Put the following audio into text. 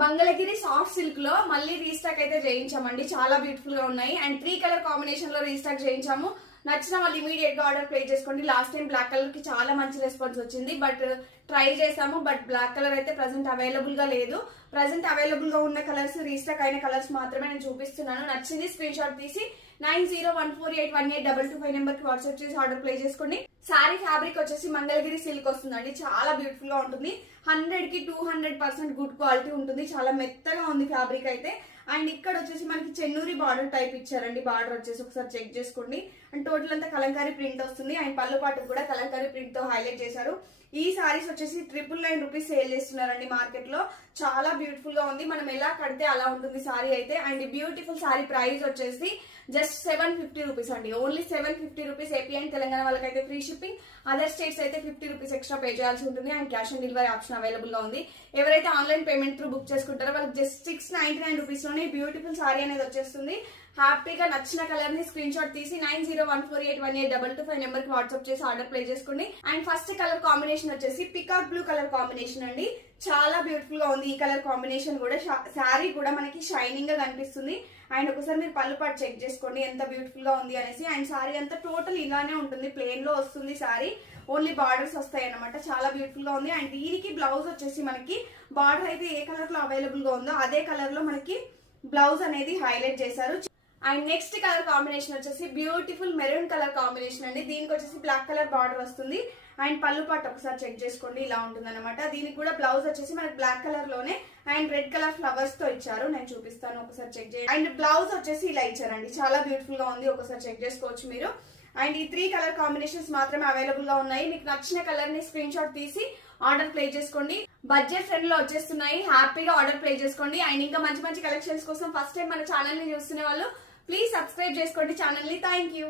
Mangalagiri soft silk లో మళ్ళీ restock అయితే చేయించామండి. చాలా బ్యూటిఫుల్ గా ఉన్నాయి అండ్ 3 కలర్ కాంబినేషన్ లో రీస్టాక్ చేయించాము. నచ్చిన వాళ్ళు ఇమీడియట్ గా ఆర్డర్ ప్లేస్ చేసుకోండి. లాస్ట్ టైం బ్లాక్ కలర్ కి చాలా మంచి రెస్పాన్స్ వచ్చింది, బట్ ట్రై చేసాము. బట్ బ్లాక్ కలర్ అయితే ప్రెసెంట్ అవైలబుల్ గా లేదు. ప్రెసెంట్ అవైలబుల్ గా ఉన్న కలర్స్, రీస్టాక్ అయిన కలర్స్ మాత్రమే నేను చూపిస్తున్నాను. నచ్చింది స్క్రీన్ షాట్ తీసి 9014818225 నెంబర్ కి వాట్సాప్ చేసి ఆర్డర్ ప్లేస్ చేసుకోండి. సారీ ఫ్యాబ్రిక్ వచ్చేసి మంగళగిరి సిల్క్ వస్తుందండి. చాలా బ్యూటిఫుల్ గా ఉంటుంది. 100 కి 200% గుడ్ క్వాలిటీ ఉంటుంది. చాలా మెత్తగా ఉంది ఫ్యాబ్రిక్ అయితే. అండ్ ఇక్కడ వచ్చేసి మనకి చెన్నూరి బార్డర్ టైప్ ఇచ్చారండి. బార్డర్ వచ్చేసి ఒకసారి చెక్ చేసుకోండి. అండ్ టోటల్ అంతా కలంకారీ ప్రింట్ వస్తుంది. అండ్ పళ్ళు పాటు కూడా కలంకారీ ప్రింట్ తో హైలైట్ చేశారు. ఈ సారీస్ వచ్చేసి 999 రూపీస్ సేల్ చేస్తున్నారండి మార్కెట్ లో. చాలా బ్యూటిఫుల్ గా ఉంది. మనం ఎలా కడితే అలా ఉంటుంది సారీ అయితే. అండ్ బ్యూటిఫుల్ సారీ ప్రైస్ వచ్చేసి జస్ట్ 750 రూపీస్ అండి. Only 750 rupees. AP and Telangana వాళ్ళకైతే ఫ్రీ షిప్పింగ్, అదర్ స్టేట్స్ అయితే 50 రూపీస్ ఎక్స్ట్రా పే చేయాల్సి ఉంటుంది. And cash on delivery option available గా ఉంది. ఎవరైతే ఆన్లైన్ పేమెంట్ త్రూ బుక్ చేసుకుంటారో వాళ్ళకి జస్ట్ 699 రూపీస్ లోనే బ్యూటిఫుల్ సారీ అనేది వచ్చేస్తుంది. హ్యాపీగా నచ్చిన కలర్ ని స్క్రీన్ షాట్ తీసి 9014818225 నెంబర్ కి వాట్సాప్ చేసి ఆర్డర్ ప్లేస్ చేసుకోండి. అండ్ ఫస్ట్ కలర్ కాంబినేషన్ వచ్చేసి పికాక్ బ్లూ కలర్ కాంబినేషన్ అండి. చాలా బ్యూటిఫుల్ గా ఉంది ఈ కలర్ కాంబినేషన్ కూడా. శారీ కూడా మనకి షైనింగ్ గా కనిపిస్తుంది. అండ్ ఒకసారి మీరు పళ్ళు పాటు చెక్ చేసుకోండి ఎంత బ్యూటిఫుల్ గా ఉంది అనేసి. అండ్ శారీ అంతా టోటల్ ఇలానే ఉంటుంది, ప్లేన్ లో వస్తుంది శారీ. ఓన్లీ బార్డర్స్ వస్తాయి అనమాట. చాలా బ్యూటిఫుల్ గా ఉంది. అండ్ దీనికి బ్లౌజ్ వచ్చేసి మనకి బార్డర్ అయితే ఏ కలర్ లో అవైలబుల్ గా ఉందో అదే కలర్ లో మనకి బ్లౌజ్ అనేది హైలైట్ చేశారు. అండ్ నెక్స్ట్ కలర్ కాంబినేషన్ వచ్చేసి బ్యూటిఫుల్ మెరూన్ కలర్ కాంబినేషన్ అండి. దీనికి వచ్చేసి బ్లాక్ కలర్ బార్డర్ వస్తుంది. అండ్ పళ్ళు పాటు ఒకసారి చెక్ చేసుకోండి, ఇలా ఉంటుంది అనమాట. దీనికి కూడా బ్లౌజ్ వచ్చేసి మనకి బ్లాక్ కలర్ లోనే అండ్ రెడ్ కలర్ ఫ్లవర్స్ తో ఇచ్చారు. నేను చూపిస్తాను, ఒకసారి చెక్ చేయండి. అండ్ బ్లౌజ్ వచ్చేసి ఇలా ఇచ్చారండి. చాలా బ్యూటిఫుల్ గా ఉంది, ఒకసారి చెక్ చేసుకోవచ్చు మీరు. అండ్ ఈ 3 కలర్ కాంబినేషన్స్ మాత్రమే అవైలబుల్ గా ఉన్నాయి. మీకు నచ్చిన కలర్ ని స్క్రీన్ షాట్ తీసి ఆర్డర్ ప్లేస్ చేసుకోండి. బడ్జెట్ ఫ్రెండ్ లో వచ్చేస్తున్నాయి, హ్యాపీగా ఆర్డర్ ప్లేస్ చేసుకోండి. అండ్ ఇంకా మంచి మంచి కలెక్షన్స్ కోసం ఫస్ట్ టైం మన ఛానల్ ని చూస్తున్న వాళ్ళు ప్లీజ్ సబ్స్క్రైబ్ చేసుకోండి ఛానల్ ని. Thank you.